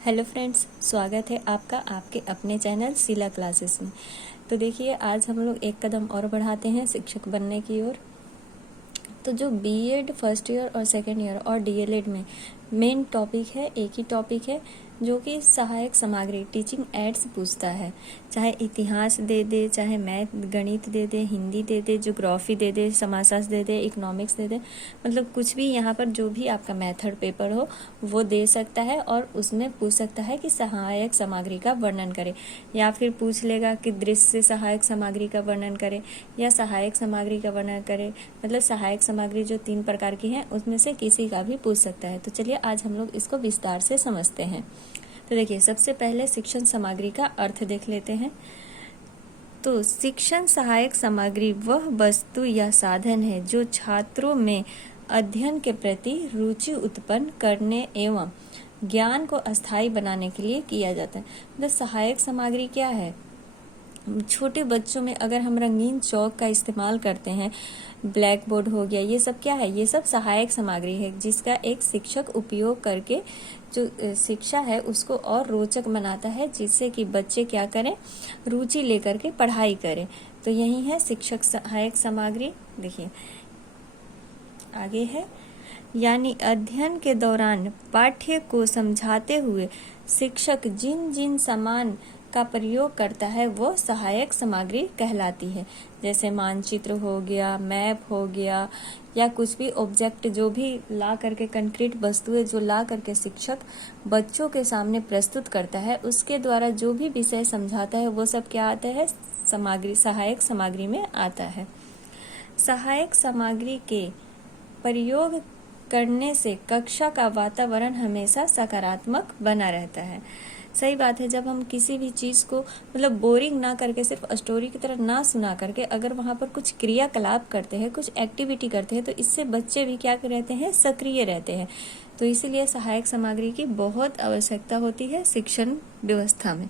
Hello friends, स्वागत है आपका आपके अपने चैनल शीला क्लासेस में। तो देखिए, आज हम लोग एक कदम और बढ़ाते हैं शिक्षक बनने की ओर। तो जो बीएड फर्स्ट ईयर और सेकेंड ईयर और डीएलएड में मेन टॉपिक है, एक ही टॉपिक है जो कि सहायक सामग्री टीचिंग एड्स पूछता है। चाहे इतिहास दे दे, चाहे मैथ गणित दे दे, हिंदी दे दे, ज्योग्राफी दे दे, समाजशास्त्र दे दे, इकोनॉमिक्स दे दे, मतलब कुछ भी यहाँ पर जो भी आपका मेथड पेपर हो वो दे सकता है और उसमें पूछ सकता है कि सहायक सामग्री का वर्णन करे, या फिर पूछ लेगा कि दृश्य सहायक सामग्री का वर्णन करे या सहायक सामग्री का वर्णन करे। मतलब सहायक सामग्री जो 3 प्रकार की हैं उसमें से किसी का भी पूछ सकता है। तो चलिए आज हम लोग इसको विस्तार से समझते हैं। तो देखिए, सबसे पहले शिक्षण सामग्री का अर्थ देख लेते हैं। तो शिक्षण सहायक सामग्री वह वस्तु या साधन है जो छात्रों में अध्ययन के प्रति रुचि उत्पन्न करने एवं ज्ञान को अस्थायी बनाने के लिए किया जाता है। मतलब सहायक सामग्री क्या है? छोटे बच्चों में अगर हम रंगीन चौक का इस्तेमाल करते हैं, ब्लैक बोर्ड हो गया, ये सब क्या है? ये सब सहायक सामग्री है जिसका एक शिक्षक उपयोग करके जो शिक्षा है उसको और रोचक बनाता है, जिससे कि बच्चे क्या करें, रुचि लेकर के पढ़ाई करें। तो यही है शिक्षक सहायक सामग्री। देखिए आगे है, यानी अध्ययन के दौरान पाठ्य को समझाते हुए शिक्षक जिन जिन सामान का प्रयोग करता है वो सहायक सामग्री कहलाती है। जैसे मानचित्र हो गया, मैप हो गया, या कुछ भी ऑब्जेक्ट जो भी ला करके, कंक्रीट वस्तुएं जो ला करके शिक्षक बच्चों के सामने प्रस्तुत करता है, उसके द्वारा जो भी विषय समझाता है वो सब क्या आता है? सामग्री, सहायक सामग्री में आता है। सहायक सामग्री के प्रयोग करने से कक्षा का वातावरण हमेशा सकारात्मक बना रहता है। सही बात है। जब हम किसी भी चीज़ को मतलब बोरिंग ना करके, सिर्फ स्टोरी की तरह ना सुना करके, अगर वहाँ पर कुछ क्रियाकलाप करते हैं, कुछ एक्टिविटी करते हैं, तो इससे बच्चे भी क्या रहते हैं? सक्रिय रहते हैं। तो इसीलिए सहायक सामग्री की बहुत आवश्यकता होती है शिक्षण व्यवस्था में।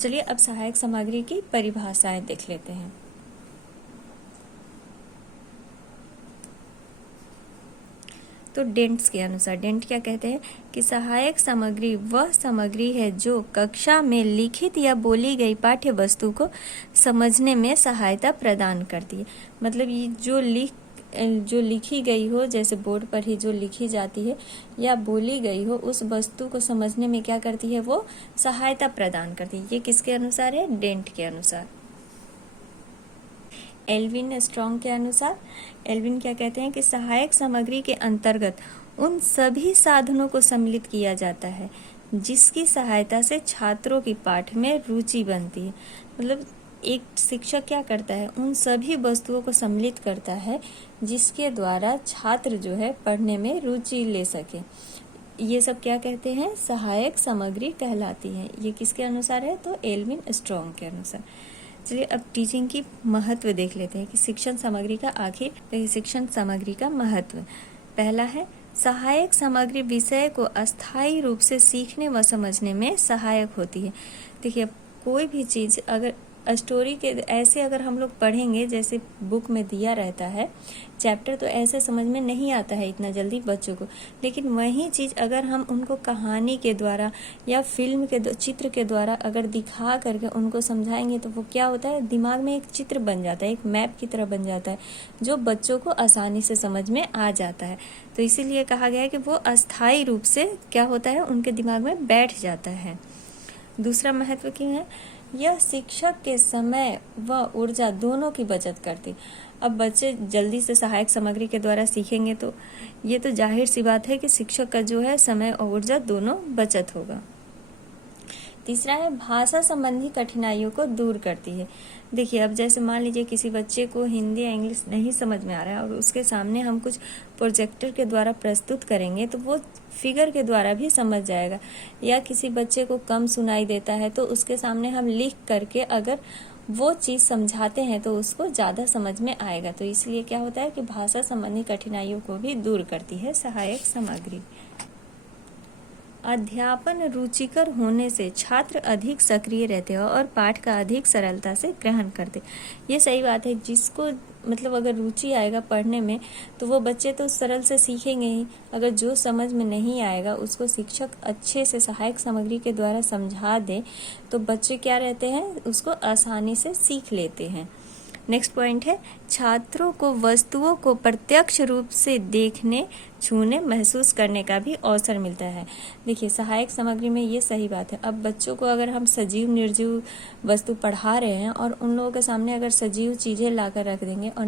चलिए अब सहायक सामग्री की परिभाषाएं देख लेते हैं। तो डेंट्स के अनुसार, डेंट क्या कहते हैं कि सहायक सामग्री वह सामग्री है जो कक्षा में लिखित या बोली गई पाठ्य वस्तु को समझने में सहायता प्रदान करती है। मतलब ये जो लिखी गई हो, जैसे बोर्ड पर ही जो लिखी जाती है या बोली गई हो, उस वस्तु को समझने में क्या करती है? वो सहायता प्रदान करती है। ये किसके अनुसार है? डेंट के अनुसार। एल्विन स्ट्रॉन्ग के अनुसार, एल्विन क्या कहते हैं कि सहायक सामग्री के अंतर्गत उन सभी साधनों को सम्मिलित किया जाता है जिसकी सहायता से छात्रों की पाठ में रुचि बनती है। मतलब एक शिक्षक क्या करता है? उन सभी वस्तुओं को सम्मिलित करता है जिसके द्वारा छात्र जो है पढ़ने में रुचि ले सके। ये सब क्या कहते हैं? सहायक सामग्री कहलाती है। ये किसके अनुसार है? तो एल्विन स्ट्रॉन्ग के अनुसार। चलिए अब टीचिंग की महत्व देख लेते हैं कि शिक्षण सामग्री का आखिर। देखिए, शिक्षण सामग्री का महत्व पहला है, सहायक सामग्री विषय को अस्थायी रूप से सीखने व समझने में सहायक होती है। देखिए, कोई भी चीज़ अगर स्टोरी के ऐसे अगर हम लोग पढ़ेंगे, जैसे बुक में दिया रहता है चैप्टर, तो ऐसे समझ में नहीं आता है इतना जल्दी बच्चों को। लेकिन वही चीज़ अगर हम उनको कहानी के द्वारा या फिल्म के चित्र के द्वारा अगर दिखा करके उनको समझाएंगे तो वो क्या होता है? दिमाग में एक चित्र बन जाता है, एक मैप की तरह बन जाता है, जो बच्चों को आसानी से समझ में आ जाता है। तो इसीलिए कहा गया है कि वो अस्थायी रूप से क्या होता है? उनके दिमाग में बैठ जाता है। दूसरा महत्व क्यों है? यह शिक्षक के समय व ऊर्जा दोनों की बचत करती। अब बच्चे जल्दी से सहायक सामग्री के द्वारा सीखेंगे तो ये तो जाहिर सी बात है कि शिक्षक का जो है समय और ऊर्जा दोनों बचत होगा। तीसरा है, भाषा संबंधी कठिनाइयों को दूर करती है। देखिए, अब जैसे मान लीजिए किसी बच्चे को हिंदी या इंग्लिश नहीं समझ में आ रहा है और उसके सामने हम कुछ प्रोजेक्टर के द्वारा प्रस्तुत करेंगे तो वो फिगर के द्वारा भी समझ जाएगा। या किसी बच्चे को कम सुनाई देता है तो उसके सामने हम लिख करके अगर वो चीज़ समझाते हैं तो उसको ज़्यादा समझ में आएगा। तो इसलिए क्या होता है कि भाषा संबंधी कठिनाइयों को भी दूर करती है सहायक सामग्री। अध्यापन रुचिकर होने से छात्र अधिक सक्रिय रहते हैं और पाठ का अधिक सरलता से ग्रहण करते। ये सही बात है, जिसको मतलब अगर रुचि आएगा पढ़ने में तो वो बच्चे तो सरल से सीखेंगे ही। अगर जो समझ में नहीं आएगा उसको शिक्षक अच्छे से सहायक सामग्री के द्वारा समझा दे तो बच्चे क्या रहते हैं, उसको आसानी से सीख लेते हैं। नेक्स्ट पॉइंट है, छात्रों को वस्तुओं को प्रत्यक्ष रूप से देखने, छूने, महसूस करने का भी अवसर मिलता है। देखिए सहायक सामग्री में ये सही बात है। अब बच्चों को अगर हम सजीव निर्जीव वस्तु पढ़ा रहे हैं और उन लोगों के सामने अगर सजीव चीज़ें लाकर रख देंगे और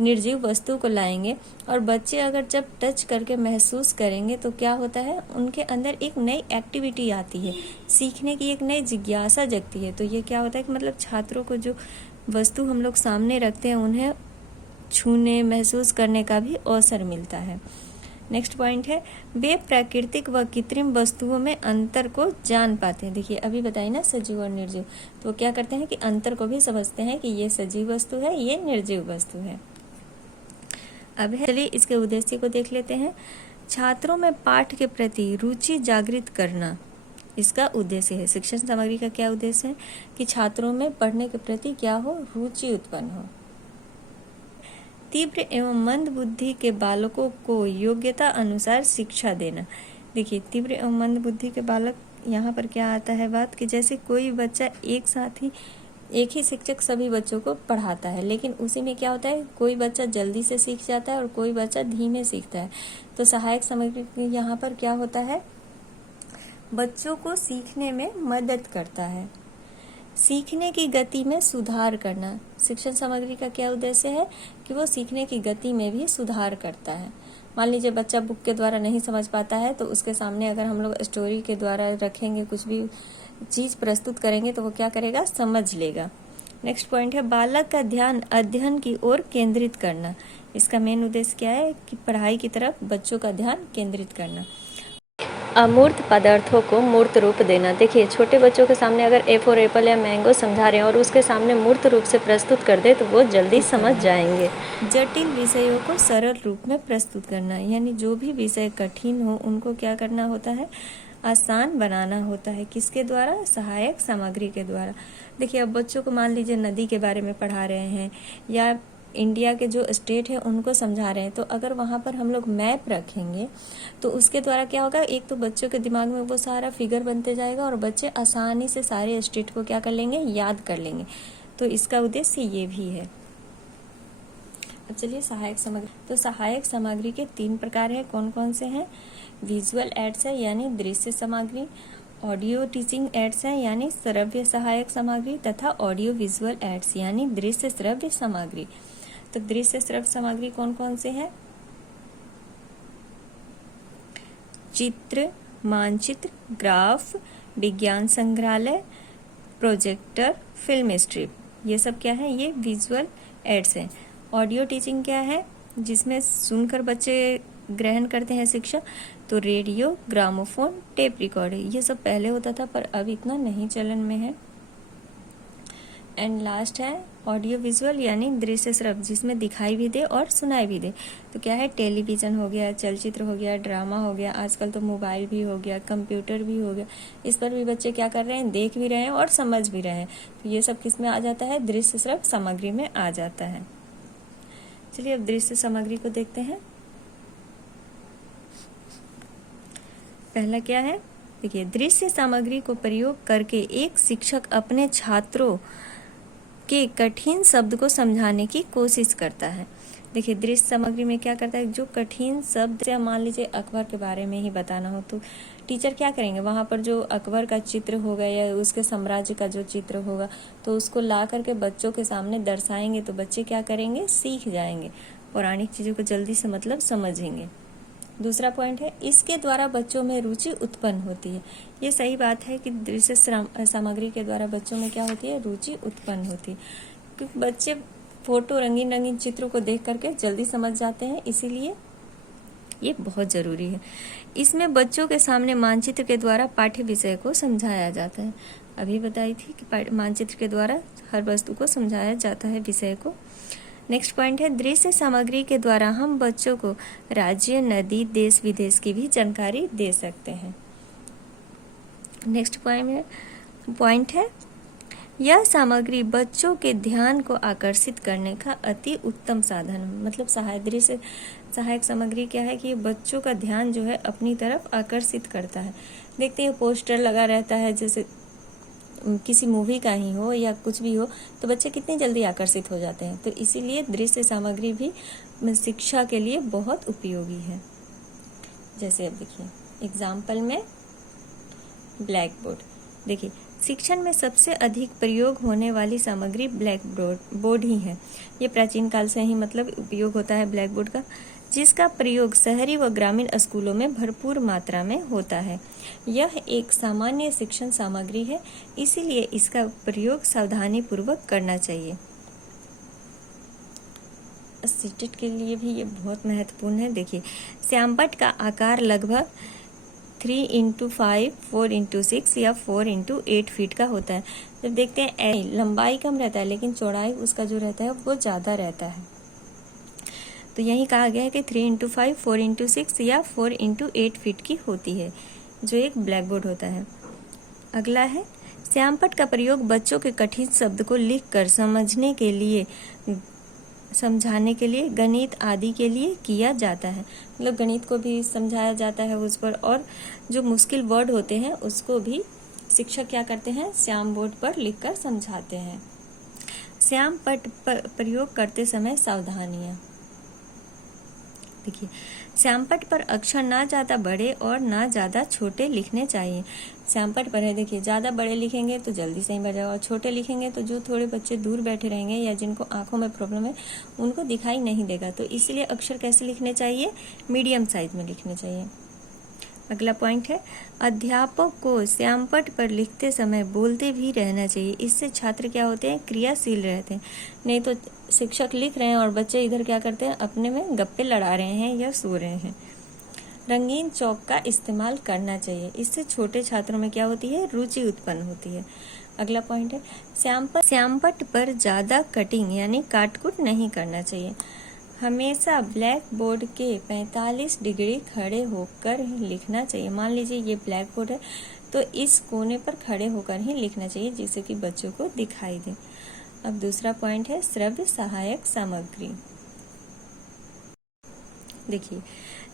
निर्जीव वस्तु को लाएंगे और बच्चे अगर जब टच करके महसूस करेंगे तो क्या होता है, उनके अंदर एक नई एक्टिविटी आती है, सीखने की एक नई जिज्ञासा जगती है। तो ये क्या होता है कि मतलब छात्रों को जो वस्तु हम लोग सामने रखते हैं उन्हें छूने, महसूस करने का भी अवसर मिलता है। नेक्स्ट पॉइंट है, वे प्राकृतिक व कृत्रिम वस्तुओं में अंतर को जान पाते हैं। देखिए अभी बताइए ना सजीव और निर्जीव, तो क्या करते हैं कि अंतर को भी समझते हैं कि ये सजीव वस्तु है, ये निर्जीव वस्तु है। अब चलिए इसके उद्देश्य को देख लेते हैं। छात्रों में पाठ के प्रति रुचि जागृत करना इसका उद्देश्य है। शिक्षण सामग्री का क्या उद्देश्य है कि छात्रों में पढ़ने के प्रति क्या हो, रुचि उत्पन्न हो। तीव्र एवं मंद बुद्धि के बालकों को योग्यता अनुसार शिक्षा देना। देखिए तीव्र एवं मंद बुद्धि के बालक, यहाँ पर क्या आता है बात कि जैसे कोई बच्चा एक ही शिक्षक सभी बच्चों को पढ़ाता है, लेकिन उसी में क्या होता है, कोई बच्चा जल्दी से सीख जाता है और कोई बच्चा धीमे सीखता है। तो सहायक सामग्री यहाँ पर क्या होता है, बच्चों को सीखने में मदद करता है। सीखने की गति में सुधार करना, शिक्षण सामग्री का क्या उद्देश्य है कि वो सीखने की गति में भी सुधार करता है। मान लीजिए बच्चा बुक के द्वारा नहीं समझ पाता है तो उसके सामने अगर हम लोग स्टोरी के द्वारा रखेंगे, कुछ भी चीज़ प्रस्तुत करेंगे तो वो क्या करेगा, समझ लेगा। नेक्स्ट पॉइंट है, बालक का ध्यान अध्ययन की ओर केंद्रित करना। इसका मेन उद्देश्य क्या है कि पढ़ाई की तरफ बच्चों का ध्यान केंद्रित करना। अमूर्त पदार्थों को मूर्त रूप देना। देखिए छोटे बच्चों के सामने अगर ए फॉर एप्पल या मैंगो समझा रहे हैं और उसके सामने मूर्त रूप से प्रस्तुत कर दे तो वो जल्दी समझ जाएंगे। जटिल विषयों को सरल रूप में प्रस्तुत करना, यानी जो भी विषय कठिन हो उनको क्या करना होता है, आसान बनाना होता है। किसके द्वारा, सहायक सामग्री के द्वारा। देखिए अब बच्चों को मान लीजिए नदी के बारे में पढ़ा रहे हैं या इंडिया के जो स्टेट है उनको समझा रहे हैं, तो अगर वहाँ पर हम लोग मैप रखेंगे तो उसके द्वारा क्या होगा, एक तो बच्चों के दिमाग में वो सारा फिगर बनते जाएगा और बच्चे आसानी से सारे स्टेट को क्या कर लेंगे, याद कर लेंगे। तो इसका उद्देश्य ये भी है। अब चलिए सहायक सामग्री, तो सहायक सामग्री के 3 प्रकार है। कौन कौन से हैं, विजुअल एड्स है यानी दृश्य सामग्री, ऑडियो टीचिंग एड्स है यानी श्रव्य सहायक सामग्री, तथा ऑडियो विजुअल एड्स यानी दृश्य श्रव्य सामग्री। तो दृश्य श्रव्य सामग्री कौन कौन से हैं, चित्र, मानचित्र, ग्राफ, विज्ञान संग्रहालय, प्रोजेक्टर, फिल्म स्ट्रिप, ये सब क्या है, ये विजुअल एड्स हैं। ऑडियो टीचिंग क्या है, जिसमें सुनकर बच्चे ग्रहण करते हैं शिक्षा, तो रेडियो, ग्रामोफोन, टेप रिकॉर्डर, ये सब पहले होता था पर अब इतना नहीं चलन में है। एंड लास्ट है ऑडियो विजुअल यानी दृश्य श्रव्य, जिसमें दिखाई भी दे और सुनाई भी दे। तो क्या है, टेलीविज़न हो गया, चलचित्र हो गया, ड्रामा हो गया, आजकल तो मोबाइल भी हो गया, कंप्यूटर भी हो गया, इस पर भी बच्चे क्या कर रहे हैं, देख भी रहे हैं और समझ भी रहे हैं। तो ये सब किस में आ जाता है, दृश्य श्रव्य सामग्री में आ जाता है। चलिए अब दृश्य सामग्री को देखते हैं। पहला क्या है, देखिए दृश्य सामग्री को प्रयोग करके एक शिक्षक अपने छात्रों के कठिन शब्द को समझाने की कोशिश करता है। देखिए दृश्य सामग्री में क्या करता है, जो कठिन शब्द, या मान लीजिए अकबर के बारे में ही बताना हो तो टीचर क्या करेंगे, वहाँ पर जो अकबर का चित्र होगा या उसके साम्राज्य का जो चित्र होगा तो उसको ला करके बच्चों के सामने दर्शाएंगे तो बच्चे क्या करेंगे, सीख जाएंगे, पौराणिक चीज़ों को जल्दी से मतलब समझेंगे। दूसरा पॉइंट है, इसके द्वारा बच्चों में रुचि उत्पन्न होती है। ये सही बात है कि दृश्य सामग्री के द्वारा बच्चों में क्या होती है, रुचि उत्पन्न होती है, क्योंकि बच्चे फोटो, रंगीन रंगीन चित्रों को देख करके जल्दी समझ जाते हैं, इसीलिए ये बहुत ज़रूरी है। इसमें बच्चों के सामने मानचित्र के द्वारा पाठ्य विषय को समझाया जाता है। अभी बताई थी कि मानचित्र के द्वारा हर वस्तु को समझाया जाता है, विषय को। नेक्स्ट पॉइंट है, दृश्य सामग्री के द्वारा हम बच्चों को राज्य, नदी, देश विदेश की भी जानकारी दे सकते हैं। नेक्स्ट पॉइंट है यह सामग्री बच्चों के ध्यान को आकर्षित करने का अति उत्तम साधन है। मतलब सहायक सामग्री क्या है कि बच्चों का ध्यान जो है अपनी तरफ आकर्षित करता है। देखते हैं पोस्टर लगा रहता है, जैसे किसी मूवी का ही हो या कुछ भी हो, तो बच्चे कितनी जल्दी आकर्षित हो जाते हैं। तो इसीलिए दृश्य सामग्री भी शिक्षा के लिए बहुत उपयोगी है। जैसे अब देखिए एग्जाम्पल में ब्लैक बोर्ड। देखिए शिक्षण में सबसे अधिक प्रयोग होने वाली सामग्री ब्लैक बोर्ड ही है। ये प्राचीन काल से ही मतलब उपयोग होता है ब्लैक बोर्ड का, जिसका प्रयोग शहरी व ग्रामीण स्कूलों में भरपूर मात्रा में होता है। यह एक सामान्य शिक्षण सामग्री है, इसीलिए इसका प्रयोग सावधानी पूर्वक करना चाहिए। सीटेट के लिए भी ये बहुत महत्वपूर्ण है। देखिए श्यामपट्ट का आकार लगभग 3x5, 4x6 या 4x8 फीट का होता है। जब देखते हैं लंबाई कम रहता है लेकिन चौड़ाई उसका जो रहता है वो ज़्यादा रहता है। तो यही कहा गया है कि 3x5, 4x6 या 4x8 फीट की होती है, जो एक ब्लैक बोर्ड होता है। अगला है श्यामपट्ट का प्रयोग बच्चों के कठिन शब्द को लिखकर समझाने के लिए गणित आदि के लिए किया जाता है। मतलब गणित को भी समझाया जाता है उस पर, और जो मुश्किल वर्ड होते हैं उसको भी शिक्षक क्या करते हैं, श्याम बोर्ड पर लिखकर समझाते हैं। श्यामपट्ट प्रयोग करते समय सावधानियां। देखिए श्यामपट्ट पर अक्षर ना ज़्यादा बड़े और ना ज़्यादा छोटे लिखने चाहिए। श्यामपट्ट पर है, देखिए ज़्यादा बड़े लिखेंगे तो जल्दी से ही बढ़ जाएगा, और छोटे लिखेंगे तो जो थोड़े बच्चे दूर बैठे रहेंगे या जिनको आंखों में प्रॉब्लम है उनको दिखाई नहीं देगा। तो इसलिए अक्षर कैसे लिखने चाहिए, मीडियम साइज में लिखने चाहिए। अगला पॉइंट है अध्यापक को श्यामपट्ट पर लिखते समय बोलते भी रहना चाहिए। इससे छात्र क्या होते हैं, क्रियाशील रहते हैं। नहीं तो शिक्षक लिख रहे हैं और बच्चे इधर क्या करते हैं, अपने में गप्पे लड़ा रहे हैं या सो रहे हैं। रंगीन चौक का इस्तेमाल करना चाहिए। इससे छोटे छात्रों में क्या होती है, रुचि उत्पन्न होती है। अगला पॉइंट है श्यामपट्ट पर ज़्यादा कटिंग यानी काटकुट नहीं करना चाहिए। हमेशा ब्लैक बोर्ड के 45 डिग्री खड़े होकर ही लिखना चाहिए। मान लीजिए ये ब्लैक बोर्ड है तो इस कोने पर खड़े होकर ही लिखना चाहिए, जिससे कि बच्चों को दिखाई दे। अब दूसरा पॉइंट है श्रव्य सहायक सामग्री। देखिए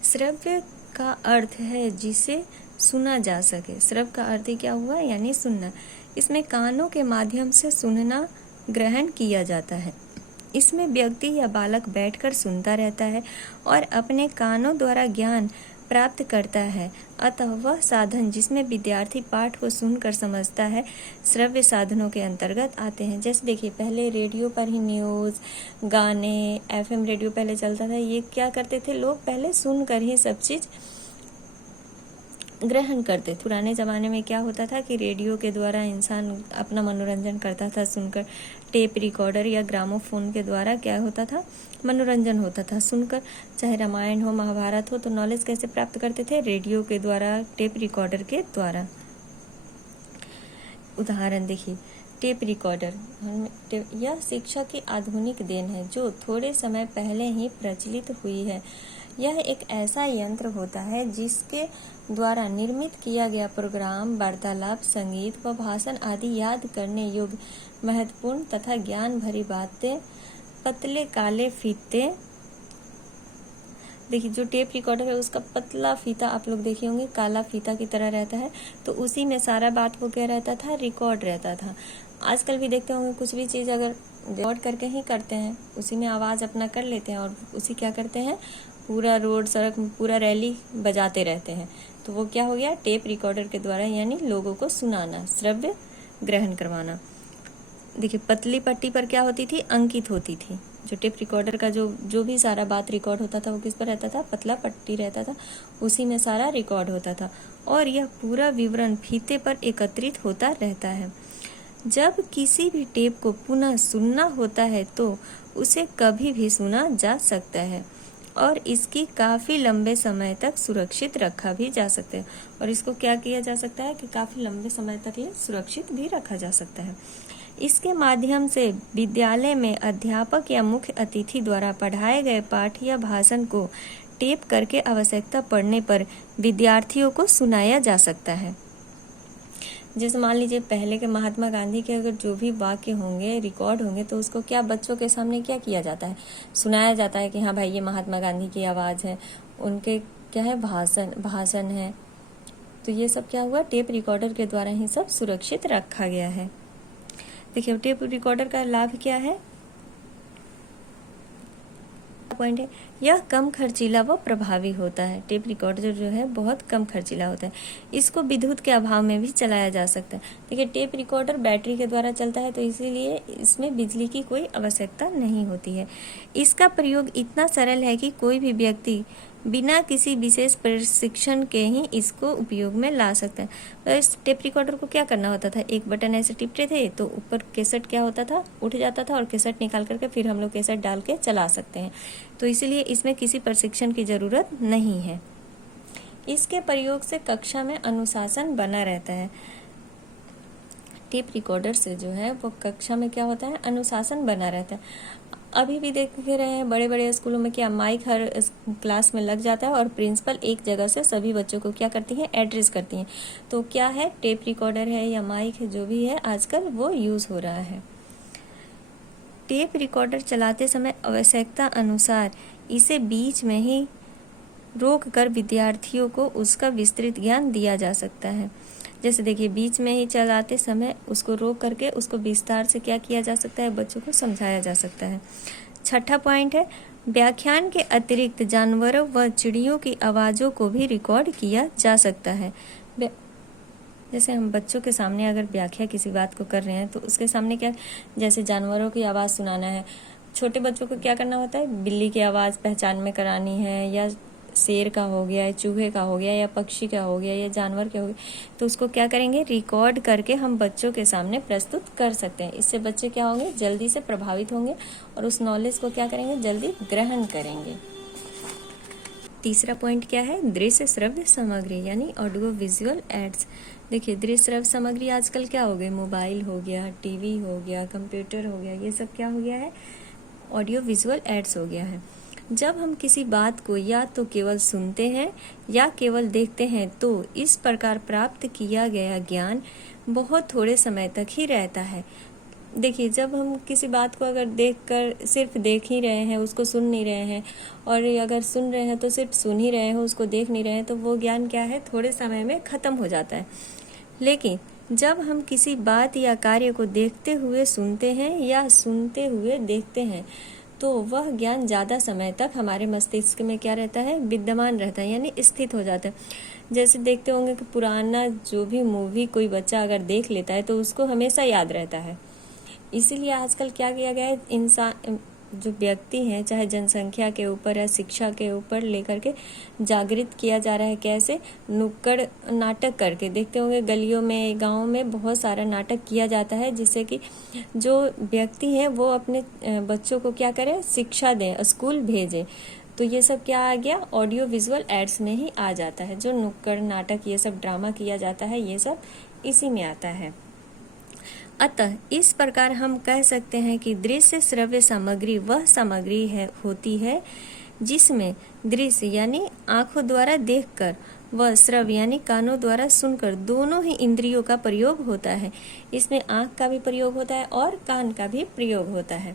श्रव्य का अर्थ है जिसे सुना जा सके। श्रव्य का अर्थ क्या हुआ, यानी सुनना। इसमें कानों के माध्यम से सुनना ग्रहण किया जाता है। इसमें व्यक्ति या बालक बैठकर सुनता रहता है और अपने कानों द्वारा ज्ञान प्राप्त करता है। अतः वह साधन जिसमें विद्यार्थी पाठ को सुनकर समझता है श्रव्य साधनों के अंतर्गत आते हैं। जैसे देखिए पहले रेडियो पर ही न्यूज़, गाने, एफएम रेडियो पहले चलता था। ये क्या करते थे लोग, पहले सुनकर ही सब चीज़ ग्रहण करते थे। पुराने ज़माने में क्या होता था कि रेडियो के द्वारा इंसान अपना मनोरंजन करता था सुनकर। टेप रिकॉर्डर या ग्रामोफोन के द्वारा क्या होता था, मनोरंजन होता था सुनकर। चाहे रामायण हो, महाभारत हो, तो नॉलेज कैसे प्राप्त करते थे, रेडियो के द्वारा, टेप रिकॉर्डर के द्वारा। उदाहरण देखिए टेप रिकॉर्डर, यह शिक्षा की आधुनिक देन है जो थोड़े समय पहले ही प्रचलित हुई है। यह एक ऐसा यंत्र होता है जिसके द्वारा निर्मित किया गया प्रोग्राम, वार्तालाप, संगीत व भाषण आदि याद करने योग्य महत्वपूर्ण तथा ज्ञान भरी बातें पतले काले फीते। देखिए जो टेप रिकॉर्डर है उसका पतला फीता आप लोग देखे होंगे, काला फीता की तरह रहता है। तो उसी में सारा बात वो क्या रहता था, रिकॉर्ड रहता था। आजकल भी देखते होंगे कुछ भी चीज़ अगर रिकॉर्ड करके ही करते हैं, उसी में आवाज़ अपना कर लेते हैं और उसी क्या करते हैं, पूरा रोड सड़क पूरा रैली बजाते रहते हैं। तो वो क्या हो गया, टेप रिकॉर्डर के द्वारा, यानी लोगों को सुनाना, श्रव्य ग्रहण करवाना। देखिए पतली पट्टी पर क्या होती थी, अंकित होती थी। जो टेप रिकॉर्डर का जो भी सारा बात रिकॉर्ड होता था वो किस पर रहता था, पतला पट्टी रहता था, उसी में सारा रिकॉर्ड होता था और यह पूरा विवरण फीते पर एकत्रित होता रहता है। जब किसी भी टेप को पुनः सुनना होता है तो उसे कभी भी सुना जा सकता है और इसकी काफ़ी लंबे समय तक सुरक्षित रखा भी जा सकता है। और इसको क्या किया जा सकता है कि काफ़ी लंबे समय तक ये सुरक्षित भी रखा जा सकता है। इसके माध्यम से विद्यालय में अध्यापक या मुख्य अतिथि द्वारा पढ़ाए गए पाठ या भाषण को टेप करके आवश्यकता पड़ने पर विद्यार्थियों को सुनाया जा सकता है। जैसे मान लीजिए पहले के महात्मा गांधी के अगर जो भी वाक्य होंगे, रिकॉर्ड होंगे, तो उसको क्या बच्चों के सामने क्या किया जाता है, सुनाया जाता है कि हाँ भाई ये महात्मा गांधी की आवाज़ है, उनके क्या है भाषण है। तो ये सब क्या हुआ, टेप रिकॉर्डर के द्वारा ही सब सुरक्षित रखा गया है। देखिए टेप रिकॉर्डर का लाभ क्या है, पॉइंट है, यह कम खर्चीला व प्रभावी होता है। टेप रिकॉर्डर जो है बहुत कम खर्चीला होता है, इसको विद्युत के अभाव में भी चलाया जा सकता है। देखिए टेप रिकॉर्डर बैटरी के द्वारा चलता है, तो इसीलिए इसमें बिजली की कोई आवश्यकता नहीं होती है। इसका प्रयोग इतना सरल है कि कोई भी व्यक्ति बिना किसी विशेष प्रशिक्षण के ही इसको उपयोग में ला सकता है। बस टेप रिकॉर्डर को क्या करना होता था, एक बटन ऐसे टिपते थे तो ऊपर कैसेट क्या होता था, उठ जाता था, और कैसेट निकाल करके फिर हम लोग कैसेट डाल के चला सकते हैं। तो इसीलिए इसमें किसी प्रशिक्षण की ज़रूरत नहीं है। इसके प्रयोग से कक्षा में अनुशासन बना रहता है। टेप रिकॉर्डर से जो है वो कक्षा में क्या होता है, अनुशासन बना रहता है। अभी भी देख के रहे हैं बड़े बड़े स्कूलों में क्या माइक हर क्लास में लग जाता है, और प्रिंसिपल एक जगह से सभी बच्चों को क्या करती हैं, एड्रेस करती हैं। तो क्या है, टेप रिकॉर्डर है या माइक है, जो भी है आजकल वो यूज़ हो रहा है। टेप रिकॉर्डर चलाते समय आवश्यकता अनुसार इसे बीच में ही रोक कर विद्यार्थियों को उसका विस्तृत ज्ञान दिया जा सकता है। जैसे देखिए बीच में ही चलाते समय उसको रोक करके उसको विस्तार से क्या किया जा सकता है, बच्चों को समझाया जा सकता है। छठा पॉइंट है, व्याख्यान के अतिरिक्त जानवरों व चिड़ियों की आवाज़ों को भी रिकॉर्ड किया जा सकता है। जैसे हम बच्चों के सामने अगर व्याख्या किसी बात को कर रहे हैं तो उसके सामने क्या, जैसे जानवरों की आवाज़ सुनाना है, छोटे बच्चों को क्या करना होता है, बिल्ली की आवाज़ पहचान में करानी है, या शेर का हो गया, या चूहे का हो गया, या पक्षी का हो गया, या जानवर का हो गया, तो उसको क्या करेंगे, रिकॉर्ड करके हम बच्चों के सामने प्रस्तुत कर सकते हैं। इससे बच्चे क्या होंगे, जल्दी से प्रभावित होंगे और उस नॉलेज को क्या करेंगे, जल्दी ग्रहण करेंगे। तीसरा पॉइंट क्या है, दृश्य श्रव्य सामग्री यानी ऑडियो विजुअल एड्स। देखिए दृश्य श्रव्य सामग्री आजकल क्या हो गई, मोबाइल हो गया, टीवी हो गया, कंप्यूटर हो गया, ये सब क्या हो गया है, ऑडियो विजुअल एड्स हो गया है। जब हम किसी बात को या तो केवल सुनते हैं या केवल देखते हैं तो इस प्रकार प्राप्त किया गया ज्ञान बहुत थोड़े समय तक ही रहता है। देखिए जब हम किसी बात को अगर देखकर सिर्फ देख ही रहे हैं, उसको सुन नहीं रहे हैं, और अगर सुन रहे हैं तो सिर्फ सुन ही रहे हैं, उसको देख नहीं रहे हैं, तो वो ज्ञान क्या है, थोड़े समय में ख़त्म हो जाता है। लेकिन जब हम किसी बात या कार्य को देखते हुए सुनते हैं या सुनते हुए देखते हैं तो वह ज्ञान ज़्यादा समय तक हमारे मस्तिष्क में क्या रहता है, विद्यमान रहता है, यानी स्थित हो जाता है। जैसे देखते होंगे कि पुराना जो भी मूवी कोई बच्चा अगर देख लेता है तो उसको हमेशा याद रहता है। इसीलिए आजकल क्या किया गया है, इंसान जो व्यक्ति हैं, चाहे जनसंख्या के ऊपर या शिक्षा के ऊपर लेकर के जागृत किया जा रहा है। कैसे, नुक्कड़ नाटक करके देखते होंगे, गलियों में, गाँव में बहुत सारा नाटक किया जाता है, जिससे कि जो व्यक्ति हैं वो अपने बच्चों को क्या करें, शिक्षा दें, स्कूल भेजें। तो ये सब क्या आ गया, ऑडियो विजुअल एड्स में ही आ जाता है। जो नुक्कड़ नाटक, ये सब ड्रामा किया जाता है, ये सब इसी में आता है। अतः इस प्रकार हम कह सकते हैं कि दृश्य श्रव्य सामग्री वह सामग्री होती है जिसमें दृश्य यानी आँखों द्वारा देखकर व श्रव्य यानी कानों द्वारा सुनकर दोनों ही इंद्रियों का प्रयोग होता है। इसमें आँख का भी प्रयोग होता है और कान का भी प्रयोग होता है।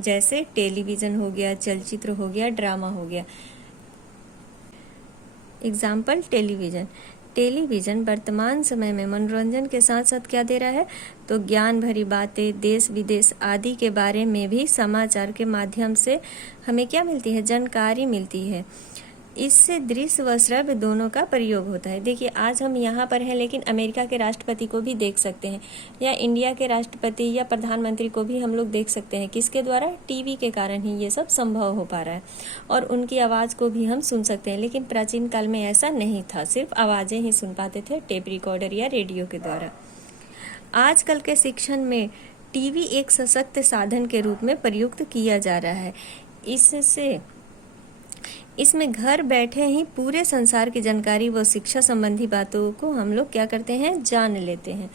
जैसे टेलीविज़न हो गया, चलचित्र हो गया, ड्रामा हो गया। एग्जाम्पल, टेलीविज़न वर्तमान समय में मनोरंजन के साथ साथ क्या दे रहा है, तो ज्ञान भरी बातें, देश विदेश आदि के बारे में भी समाचार के माध्यम से हमें क्या मिलती है, जानकारी मिलती है। इससे दृश्य व श्रव्य दोनों का प्रयोग होता है। देखिए आज हम यहाँ पर हैं, लेकिन अमेरिका के राष्ट्रपति को भी देख सकते हैं, या इंडिया के राष्ट्रपति या प्रधानमंत्री को भी हम लोग देख सकते हैं। किसके द्वारा, टीवी के कारण ही ये सब संभव हो पा रहा है, और उनकी आवाज़ को भी हम सुन सकते हैं। लेकिन प्राचीन काल में ऐसा नहीं था, सिर्फ आवाज़ें ही सुन पाते थे टेप रिकॉर्डर या रेडियो के द्वारा। आजकल के शिक्षण में टीवी एक सशक्त साधन के रूप में प्रयुक्त किया जा रहा है। इसमें घर बैठे ही पूरे संसार की जानकारी व शिक्षा संबंधी बातों को हम लोग क्या करते हैं, जान लेते हैं।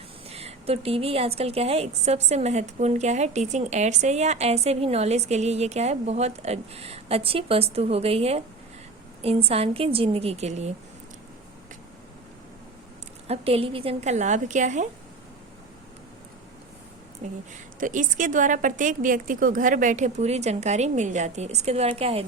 तो टीवी आजकल क्या है, एक सबसे महत्वपूर्ण क्या है, टीचिंग एड्स है, या ऐसे भी नॉलेज के लिए ये क्या है, बहुत अच्छी वस्तु हो गई है इंसान की ज़िंदगी के लिए। अब टेलीविज़न का लाभ क्या है, देखिए, तो इसके द्वारा प्रत्येक व्यक्ति को घर बैठे पूरी जानकारी मिल जाती है। इसके द्वारा क्या है,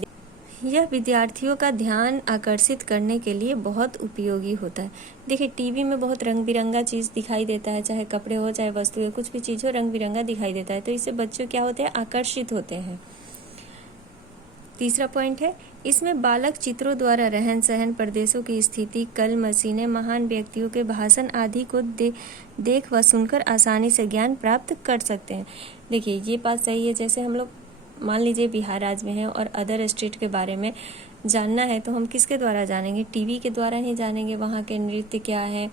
यह विद्यार्थियों का ध्यान आकर्षित करने के लिए बहुत उपयोगी होता है। देखिए, टीवी में बहुत रंग बिरंगा चीज़ दिखाई देता है, चाहे कपड़े हो चाहे वस्तु हो, कुछ भी चीज़ हो रंग बिरंगा दिखाई देता है, तो इससे बच्चों क्या होते हैं, आकर्षित होते हैं। तीसरा पॉइंट है, इसमें बालक चित्रों द्वारा रहन सहन, प्रदेशों की स्थिति, कल मशीनें, महान व्यक्तियों के भाषण आदि को देख व सुनकर आसानी से ज्ञान प्राप्त कर सकते हैं। देखिए, ये बात सही है। जैसे हम लोग मान लीजिए बिहार राज्य में हैं और अदर स्टेट के बारे में जानना है तो हम किसके द्वारा जानेंगे, टीवी के द्वारा ही जानेंगे। वहाँ के नृत्य क्या है,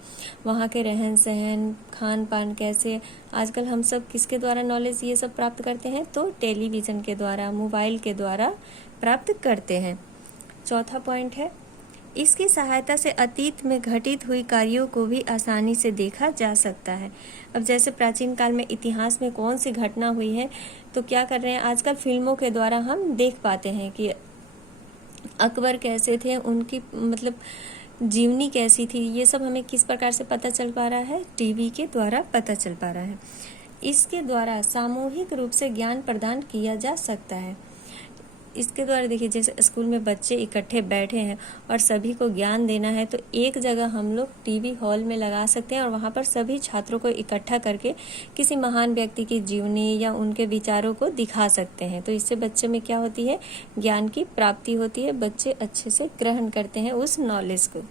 वहाँ के रहन सहन, खान पान कैसे, आजकल हम सब किसके द्वारा नॉलेज ये सब प्राप्त करते हैं, तो टेलीविज़न के द्वारा, मोबाइल के द्वारा प्राप्त करते हैं। चौथा पॉइंट है, इसकी सहायता से अतीत में घटित हुई कार्यों को भी आसानी से देखा जा सकता है। अब जैसे प्राचीन काल में इतिहास में कौन सी घटना हुई है, तो क्या कर रहे हैं, आजकल फिल्मों के द्वारा हम देख पाते हैं कि अकबर कैसे थे, उनकी मतलब जीवनी कैसी थी, ये सब हमें किस प्रकार से पता चल पा रहा है, टीवी के द्वारा पता चल पा रहा है। इसके द्वारा सामूहिक रूप से ज्ञान प्रदान किया जा सकता है। इसके द्वारा देखिए, जैसे स्कूल में बच्चे इकट्ठे बैठे हैं और सभी को ज्ञान देना है, तो एक जगह हम लोग टीवी हॉल में लगा सकते हैं और वहाँ पर सभी छात्रों को इकट्ठा करके किसी महान व्यक्ति की जीवनी या उनके विचारों को दिखा सकते हैं। तो इससे बच्चे में क्या होती है, ज्ञान की प्राप्ति होती है, बच्चे अच्छे से ग्रहण करते हैं उस नॉलेज को।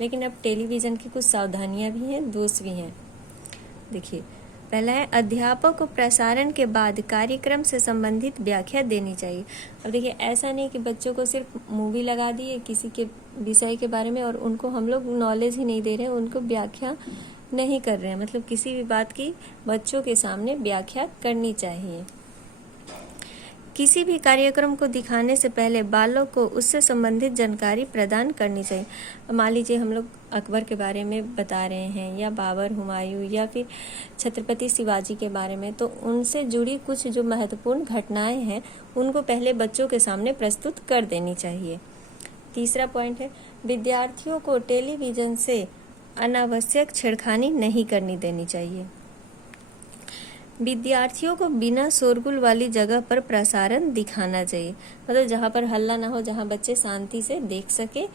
लेकिन अब टेलीविज़न की कुछ सावधानियाँ भी हैं, दोष भी हैं। देखिए, पहला है, अध्यापक को प्रसारण के बाद कार्यक्रम से संबंधित व्याख्या देनी चाहिए। अब देखिए, ऐसा नहीं कि बच्चों को सिर्फ मूवी लगा दी है किसी के विषय के बारे में और उनको हम लोग नॉलेज ही नहीं दे रहे हैं, उनको व्याख्या नहीं कर रहे हैं। मतलब किसी भी बात की बच्चों के सामने व्याख्या करनी चाहिए। किसी भी कार्यक्रम को दिखाने से पहले बालों को उससे संबंधित जानकारी प्रदान करनी चाहिए। मान लीजिए हम लोग अकबर के बारे में बता रहे हैं या बाबर, हुमायूं या फिर छत्रपति शिवाजी के बारे में, तो उनसे जुड़ी कुछ जो महत्वपूर्ण घटनाएं हैं उनको पहले बच्चों के सामने प्रस्तुत कर देनी चाहिए। तीसरा पॉइंट है, विद्यार्थियों को टेलीविज़न से अनावश्यक छेड़खानी नहीं करनी देनी चाहिए। विद्यार्थियों को बिना शोरगुल वाली जगह पर प्रसारण दिखाना चाहिए। मतलब जहाँ पर हल्ला ना हो, जहाँ बच्चे शांति से देख सके,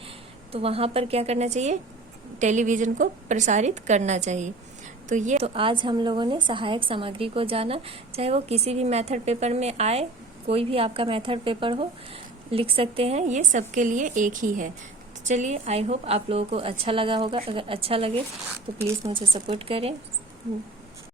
तो वहाँ पर क्या करना चाहिए, टेलीविज़न को प्रसारित करना चाहिए। तो आज हम लोगों ने सहायक सामग्री को जाना, चाहे वो किसी भी मेथड पेपर में आए, कोई भी आपका मेथड पेपर हो, लिख सकते हैं, ये सबके लिए एक ही है। तो चलिए, आई होप आप लोगों को अच्छा लगा होगा। अगर अच्छा लगे तो प्लीज़ मुझे सपोर्ट करें।